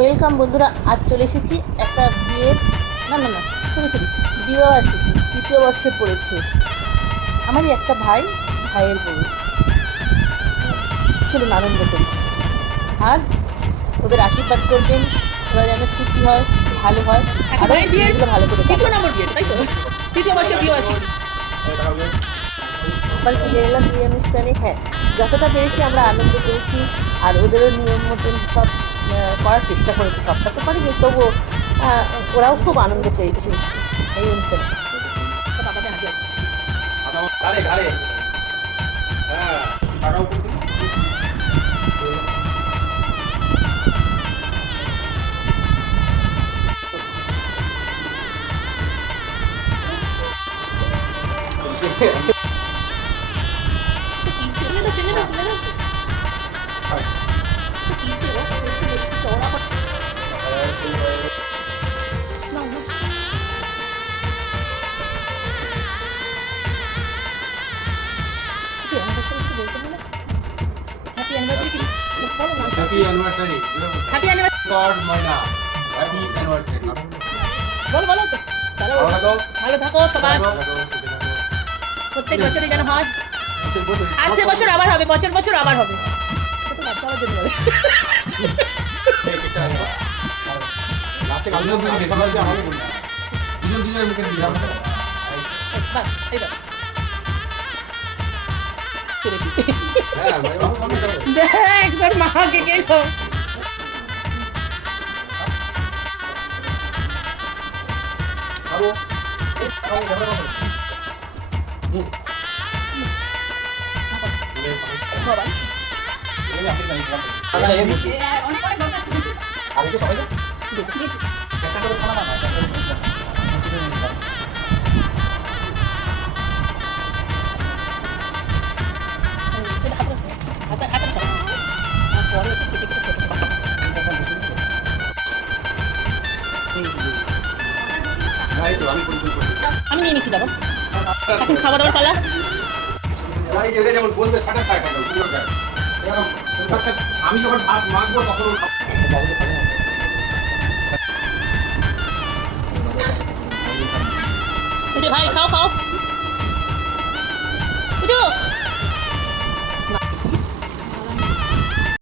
Welcome বন্ধুরা। আজ চলে এসেছি একটা বিয়ের না না না সরি সরি বিবাহবার্ষিকী তৃতীয় বর্ষে পড়েছে। আমারই একটা ভাই ভাইয়ের বউ। চলুন আনন্দ করি। আর ওদের আশীর্বাদ করবেন ওরা যেন খুশি হয় ভালো হয়। আরও ভালো করে তৃতীয় নম্বর বিয়ে তাই তো? তৃতীয় বিয়ে আছে আবার ফিরে এলাম বিয়ে অনুষ্ঠানে। হ্যাঁ যতটা পেরেছি আমরা আনন্দ করেছি আর ওদেরও নিয়ম মতন সব করার চেষ্টা করেছি সবটা তো পারিনি তবুও ওরাও খুব আনন্দ পেয়েছে এই অনুষ্ঠানে। বাবাকে কি? বলো না। Happy anniversary god Moyna happy anniversary বলো, বলো ভালো থাকো। থাকো। প্রত্যেক বছরই যেন হয়। আর সে বছর আবার হবে বছর বছর আবার হবে। সে তো বাচ্চা আমার এই দাও হ্যাঁ মানে। দেখ। তোর মাকে কে গো খাব। এই, আমি নিয়ে নিচ্ছি দাদা এখন খাওয়া দাওয়ার পালা। আমি যখন ভাত মাখবো তখন ভাই, খাও খাও।